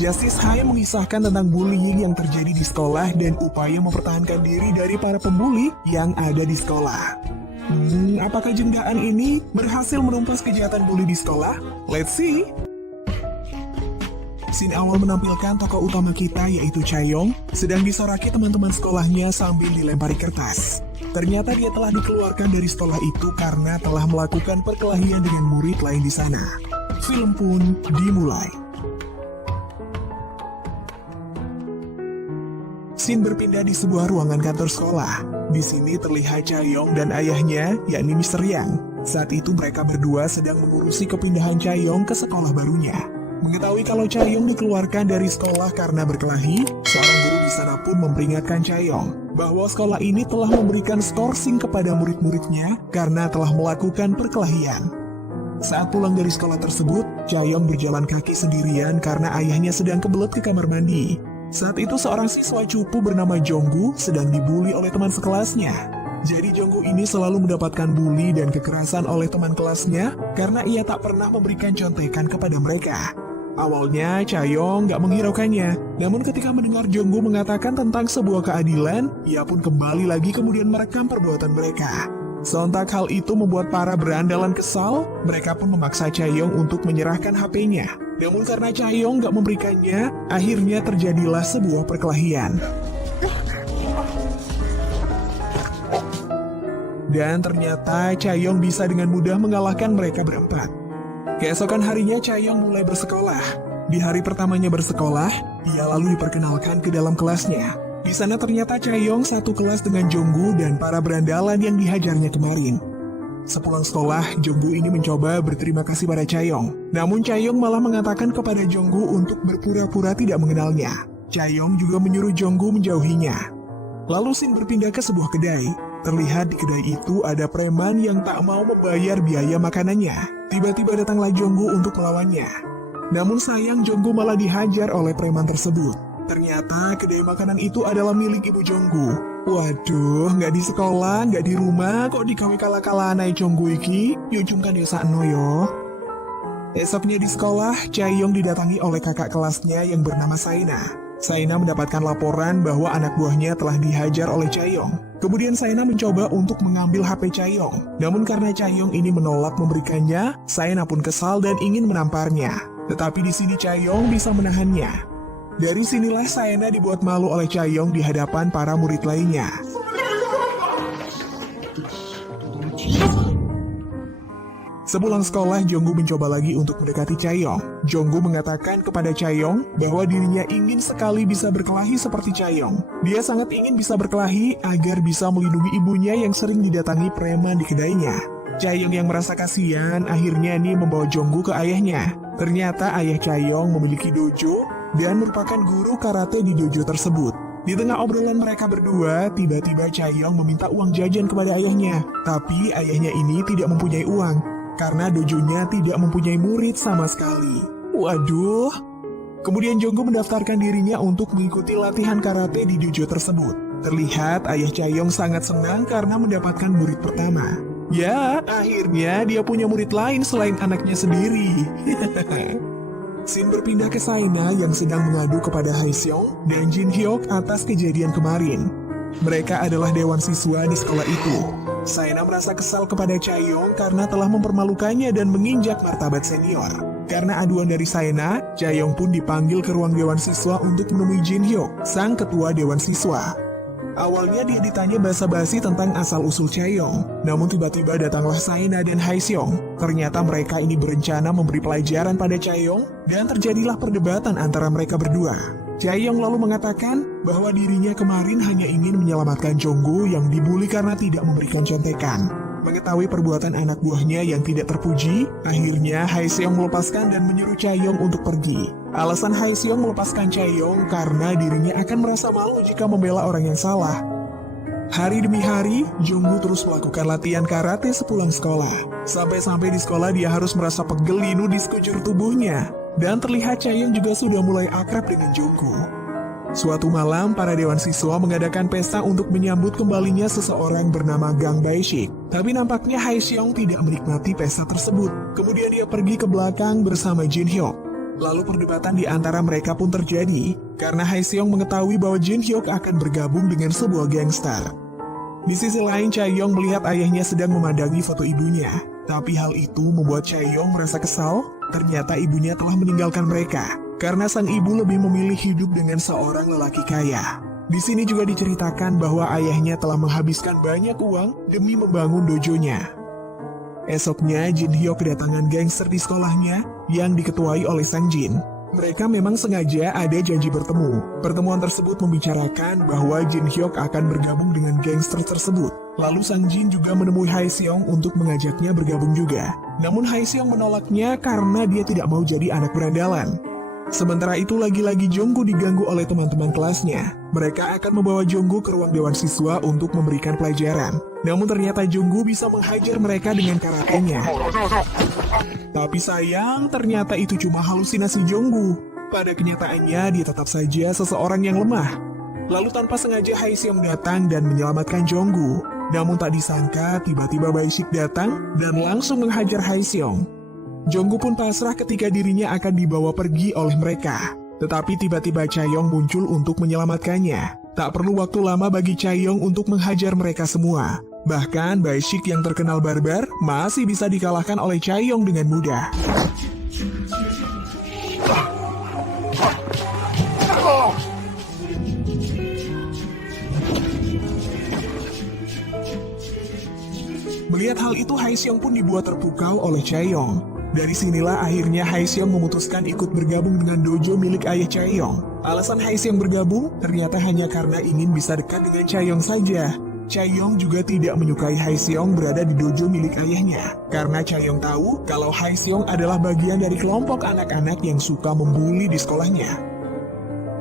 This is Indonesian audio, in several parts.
Justice High mengisahkan tentang bullying yang terjadi di sekolah dan upaya mempertahankan diri dari para pembuli yang ada di sekolah. Apakah jenggaan ini berhasil menumpas kejahatan bully di sekolah? Let's see! Scene awal menampilkan tokoh utama kita yaitu Chaeyoung sedang disoraki teman-teman sekolahnya sambil dilempari kertas. Ternyata dia telah dikeluarkan dari sekolah itu karena telah melakukan perkelahian dengan murid lain di sana. Film pun dimulai. Scene berpindah di sebuah ruangan kantor sekolah. Di sini terlihat Chaeyoung dan ayahnya, yakni Mr. Yang. Saat itu mereka berdua sedang mengurusi kepindahan Chaeyoung ke sekolah barunya. Mengetahui kalau Chaeyoung dikeluarkan dari sekolah karena berkelahi, seorang guru di sana pun memperingatkan Chaeyoung bahwa sekolah ini telah memberikan skorsing kepada murid-muridnya karena telah melakukan perkelahian. Saat pulang dari sekolah tersebut, Chaeyoung berjalan kaki sendirian karena ayahnya sedang kebelet ke kamar mandi. Saat itu seorang siswa cupu bernama Jonggu sedang dibully oleh teman sekelasnya. Jadi Jonggu ini selalu mendapatkan bully dan kekerasan oleh teman kelasnya karena ia tak pernah memberikan contekan kepada mereka. Awalnya Chaeyoung gak menghiraukannya, namun ketika mendengar Jonggu mengatakan tentang sebuah keadilan, ia pun kembali lagi kemudian merekam perbuatan mereka. Sontak hal itu membuat para berandalan kesal, mereka pun memaksa Chaeyoung untuk menyerahkan HP-nya. Namun karena Chaeyoung gak memberikannya, akhirnya terjadilah sebuah perkelahian. Dan ternyata Chaeyoung bisa dengan mudah mengalahkan mereka berempat. Keesokan harinya Chaeyoung mulai bersekolah. Di hari pertamanya bersekolah, ia lalu diperkenalkan ke dalam kelasnya. Di sana ternyata Chaeyoung satu kelas dengan Jonggu dan para berandalan yang dihajarnya kemarin. Sepulang sekolah, Jonggu ini mencoba berterima kasih pada Chaeyoung. Namun Chaeyoung malah mengatakan kepada Jonggu untuk berpura-pura tidak mengenalnya. Chaeyoung juga menyuruh Jonggu menjauhinya. Lalu scene berpindah ke sebuah kedai. Terlihat di kedai itu ada preman yang tak mau membayar biaya makanannya. Tiba-tiba datanglah Jonggu untuk melawannya. Namun sayang Jonggu malah dihajar oleh preman tersebut. Ternyata kedai makanan itu adalah milik ibu Jonggu. Waduh, nggak di sekolah, nggak di rumah, kok dikawe kala-kalanai Jonggu iki? Yujungkan desa eno yo. Esoknya di sekolah, Chaeyoung didatangi oleh kakak kelasnya yang bernama Saina. Saina mendapatkan laporan bahwa anak buahnya telah dihajar oleh Chaeyoung. Kemudian Saina mencoba untuk mengambil HP Chaeyoung. Namun karena Chaeyoung ini menolak memberikannya, Saina pun kesal dan ingin menamparnya. Tetapi di sini Chaeyoung bisa menahannya. Dari sinilah Saina dibuat malu oleh Chaeyoung di hadapan para murid lainnya. Sepulang sekolah, Jonggu mencoba lagi untuk mendekati Chaeyoung. Jonggu mengatakan kepada Chaeyoung bahwa dirinya ingin sekali bisa berkelahi seperti Chaeyoung. Dia sangat ingin bisa berkelahi agar bisa melindungi ibunya yang sering didatangi preman di kedainya. Chaeyoung yang merasa kasihan akhirnya membawa Jonggu ke ayahnya. Ternyata ayah Chaeyoung memiliki dojo dan merupakan guru karate di dojo tersebut. Di tengah obrolan mereka berdua, tiba-tiba Chaeyoung meminta uang jajan kepada ayahnya. Tapi ayahnya ini tidak mempunyai uang karena dojonya tidak mempunyai murid sama sekali. Waduh. Kemudian Jonggu mendaftarkan dirinya untuk mengikuti latihan karate di dojo tersebut. Terlihat ayah Chaeyoung sangat senang karena mendapatkan murid pertama. Ya, akhirnya dia punya murid lain selain anaknya sendiri. Scene berpindah ke Saina yang sedang mengadu kepada Haeseong dan Jin Hyuk atas kejadian kemarin. Mereka adalah dewan siswa di sekolah itu. Saina merasa kesal kepada Chaeyoung karena telah mempermalukannya dan menginjak martabat senior. Karena aduan dari Saina, Chaeyoung pun dipanggil ke ruang dewan siswa untuk menemui Jin Hyuk, sang ketua dewan siswa. Awalnya dia ditanya basa-basi tentang asal-usul Chaeyoung. Namun tiba-tiba datanglah Saina dan Haeseong. Ternyata mereka ini berencana memberi pelajaran pada Chaeyoung dan terjadilah perdebatan antara mereka berdua. Chaeyoung lalu mengatakan bahwa dirinya kemarin hanya ingin menyelamatkan Jonggu yang dibully karena tidak memberikan contekan. Mengetahui perbuatan anak buahnya yang tidak terpuji, akhirnya Haeseong melepaskan dan menyuruh Chaeyoung untuk pergi. Alasan Haeseong melepaskan Chaeyoung karena dirinya akan merasa malu jika membela orang yang salah. Hari demi hari, Jonggu terus melakukan latihan karate sepulang sekolah. Sampai-sampai di sekolah dia harus merasa pegel linu di sekujur tubuhnya. Dan terlihat Chaeyoung juga sudah mulai akrab dengan Jonggu. Suatu malam, para dewan siswa mengadakan pesta untuk menyambut kembalinya seseorang bernama Gang Bae-sik. Tapi nampaknya Haeseong tidak menikmati pesta tersebut. Kemudian dia pergi ke belakang bersama Jin Hyuk. Lalu perdebatan di antara mereka pun terjadi, karena Haeseong mengetahui bahwa Jin Hyuk akan bergabung dengan sebuah gangster. Di sisi lain, Chaeyoung melihat ayahnya sedang memandangi foto ibunya. Tapi hal itu membuat Chaeyoung merasa kesal, ternyata ibunya telah meninggalkan mereka, karena sang ibu lebih memilih hidup dengan seorang lelaki kaya. Di sini juga diceritakan bahwa ayahnya telah menghabiskan banyak uang demi membangun dojonya. Esoknya, Jin Hyuk kedatangan gangster di sekolahnya yang diketuai oleh Sang Jin. Mereka memang sengaja ada janji bertemu. Pertemuan tersebut membicarakan bahwa Jin Hyuk akan bergabung dengan gangster tersebut. Lalu Sang Jin juga menemui Haeseong untuk mengajaknya bergabung juga. Namun Haeseong menolaknya karena dia tidak mau jadi anak berandalan. Sementara itu lagi-lagi Jonggu diganggu oleh teman-teman kelasnya. Mereka akan membawa Jonggu ke ruang dewan siswa untuk memberikan pelajaran. Namun ternyata Jonggu bisa menghajar mereka dengan karatenya. Tapi sayang, ternyata itu cuma halusinasi Jonggu. Pada kenyataannya, dia tetap saja seseorang yang lemah. Lalu tanpa sengaja Haeseong datang dan menyelamatkan Jonggu. Namun tak disangka, tiba-tiba Baishik datang dan langsung menghajar Haeseong. Jonggu pun pasrah ketika dirinya akan dibawa pergi oleh mereka. Tetapi tiba-tiba Chaeyoung muncul untuk menyelamatkannya. Tak perlu waktu lama bagi Chaeyoung untuk menghajar mereka semua. Bahkan Baishik yang terkenal barbar masih bisa dikalahkan oleh Chaeyoung dengan mudah. Melihat hal itu, Haeseong pun dibuat terpukau oleh Chaeyoung. Dari sinilah akhirnya Haeseong memutuskan ikut bergabung dengan dojo milik ayah Chaeyoung. Alasan Haeseong bergabung ternyata hanya karena ingin bisa dekat dengan Chaeyoung saja. Chaeyoung juga tidak menyukai Haeseong berada di dojo milik ayahnya, karena Chaeyoung tahu kalau Haeseong adalah bagian dari kelompok anak-anak yang suka membuli di sekolahnya.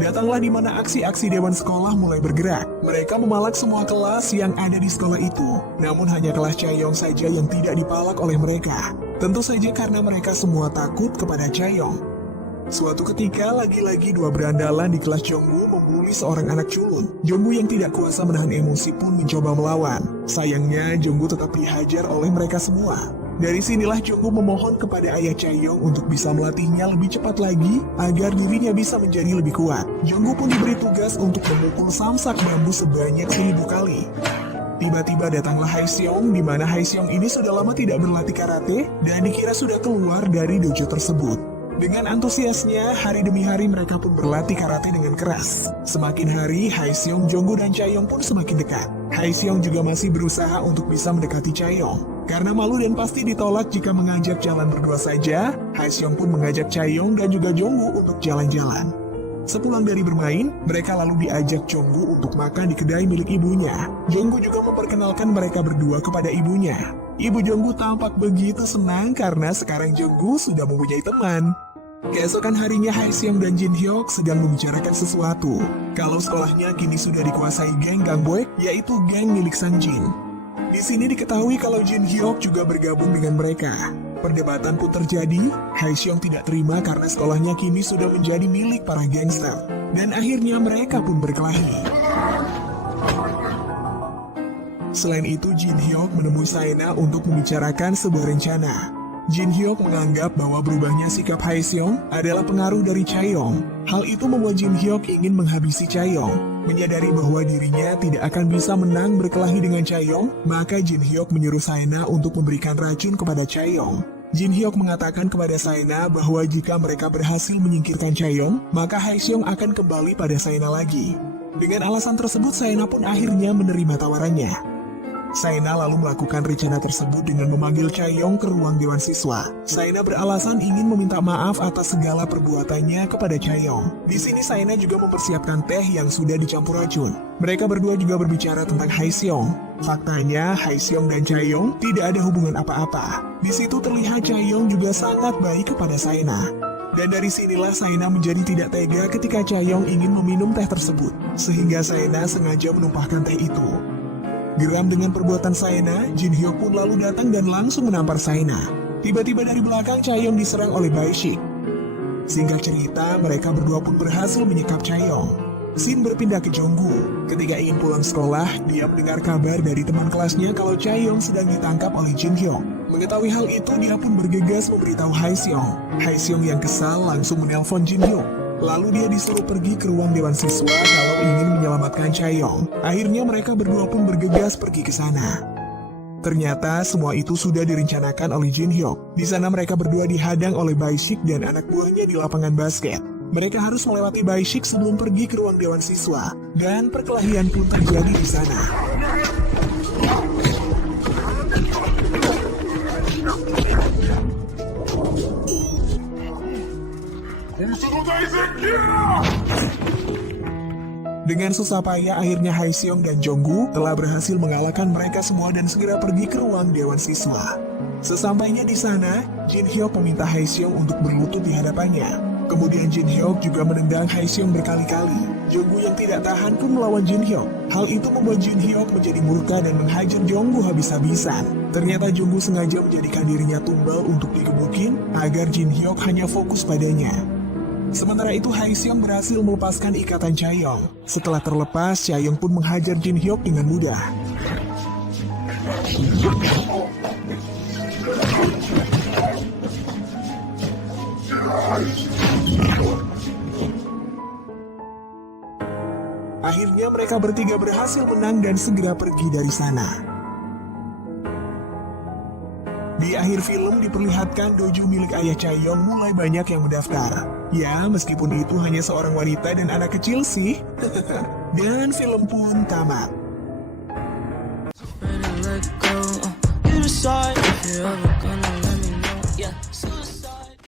Datanglah di mana aksi-aksi dewan sekolah mulai bergerak. Mereka memalak semua kelas yang ada di sekolah itu. Namun hanya kelas Chaeyoung saja yang tidak dipalak oleh mereka. Tentu saja karena mereka semua takut kepada Chaeyoung. Suatu ketika, lagi-lagi dua berandalan di kelas Jonggu membuli seorang anak culun. Jonggu yang tidak kuasa menahan emosi pun mencoba melawan. Sayangnya, Jonggu tetap dihajar oleh mereka semua. Dari sinilah Jonggu memohon kepada ayah Chaeyoung untuk bisa melatihnya lebih cepat lagi agar dirinya bisa menjadi lebih kuat. Jonggu pun diberi tugas untuk memukul samsak bambu sebanyak 1000 kali. Tiba-tiba datanglah Haeseong, di mana Haeseong ini sudah lama tidak berlatih karate dan dikira sudah keluar dari dojo tersebut. Dengan antusiasnya, hari demi hari mereka pun berlatih karate dengan keras. Semakin hari, Haeseong, Jonggu, dan Chaeyoung pun semakin dekat. Haeseong juga masih berusaha untuk bisa mendekati Chaeyoung. Karena malu dan pasti ditolak jika mengajak jalan berdua saja, Haeseong pun mengajak Chaeyoung dan juga Jonggu untuk jalan-jalan. Sepulang dari bermain, mereka lalu diajak Jonggu untuk makan di kedai milik ibunya. Jonggu juga memperkenalkan mereka berdua kepada ibunya. Ibu Jonggu tampak begitu senang karena sekarang Jonggu sudah mempunyai teman. Keesokan harinya, Haeseong dan Jin Hyuk sedang membicarakan sesuatu. Kalau sekolahnya kini sudah dikuasai geng Gangboek, yaitu geng milik Sang Jin. Di sini diketahui kalau Jin Hyuk juga bergabung dengan mereka. Perdebatan pun terjadi. Haeseong tidak terima karena sekolahnya kini sudah menjadi milik para gangster. Dan akhirnya mereka pun berkelahi. Selain itu, Jin Hyuk menemui Saena untuk membicarakan sebuah rencana. Jin Hyuk menganggap bahwa berubahnya sikap Haeseong adalah pengaruh dari Chaeyoung. Hal itu membuat Jin Hyuk ingin menghabisi Chaeyoung. Menyadari bahwa dirinya tidak akan bisa menang berkelahi dengan Chaeyoung, maka Jin Hyuk menyuruh Saena untuk memberikan racun kepada Chaeyoung. Jin Hyuk mengatakan kepada Saena bahwa jika mereka berhasil menyingkirkan Chaeyoung, maka Haeseong akan kembali pada Saena lagi. Dengan alasan tersebut, Saena pun akhirnya menerima tawarannya. Saena lalu melakukan rencana tersebut dengan memanggil Chaeyoung ke ruang dewan siswa. Saena beralasan ingin meminta maaf atas segala perbuatannya kepada Chaeyoung. Di sini Saena juga mempersiapkan teh yang sudah dicampur racun. Mereka berdua juga berbicara tentang Haeseong. Faktanya, Haeseong dan Chaeyoung tidak ada hubungan apa-apa. Di situ terlihat Chaeyoung juga sangat baik kepada Saena. Dan dari sinilah Saena menjadi tidak tega ketika Chaeyoung ingin meminum teh tersebut. Sehingga Saena sengaja menumpahkan teh itu. Geram dengan perbuatan Saena, Jin Hyuk pun lalu datang dan langsung menampar Saena. Tiba-tiba dari belakang Chaeyoung diserang oleh Baishik. Singkat cerita, mereka berdua pun berhasil menyekap Chaeyoung. Scene berpindah ke Jonggu. Ketika ingin pulang sekolah, dia mendengar kabar dari teman kelasnya kalau Chaeyoung sedang ditangkap oleh Jin Hyuk. Mengetahui hal itu, dia pun bergegas memberitahu Haeseong. Haeseong yang kesal langsung menelpon Jin Hyuk. Lalu dia disuruh pergi ke ruang dewan siswa kalau ingin menyelamatkan Chaeyoung. Akhirnya mereka berdua pun bergegas pergi ke sana. Ternyata semua itu sudah direncanakan oleh Jin Hyuk. Di sana mereka berdua dihadang oleh Bae-sik dan anak buahnya di lapangan basket. Mereka harus melewati Bae-sik sebelum pergi ke ruang dewan siswa. Dan perkelahian pun terjadi di sana. Dengan susah payah, akhirnya Haeseong dan Jonggu telah berhasil mengalahkan mereka semua dan segera pergi ke ruang dewan siswa. Sesampainya di sana, Jin Hyuk meminta Haeseong untuk berlutut di hadapannya. Kemudian Jin Hyuk juga menendang Haeseong berkali-kali. Jonggu yang tidak tahan pun melawan Jin Hyuk. Hal itu membuat Jin Hyuk menjadi murka dan menghajar Jonggu habis-habisan. Ternyata Jonggu sengaja menjadikan dirinya tumbal untuk digebukin agar Jin Hyuk hanya fokus padanya. Sementara itu Haeseong berhasil melepaskan ikatan Chaeyoung. Setelah terlepas, Chaeyoung pun menghajar Jin Hyuk dengan mudah. Akhirnya mereka bertiga berhasil menang dan segera pergi dari sana. Di akhir film diperlihatkan dojo milik ayah Chaeyoung mulai banyak yang mendaftar. Ya, meskipun itu hanya seorang wanita dan anak kecil sih. Dan film pun tamat. You decide if you're ever gonna let me know. Yeah.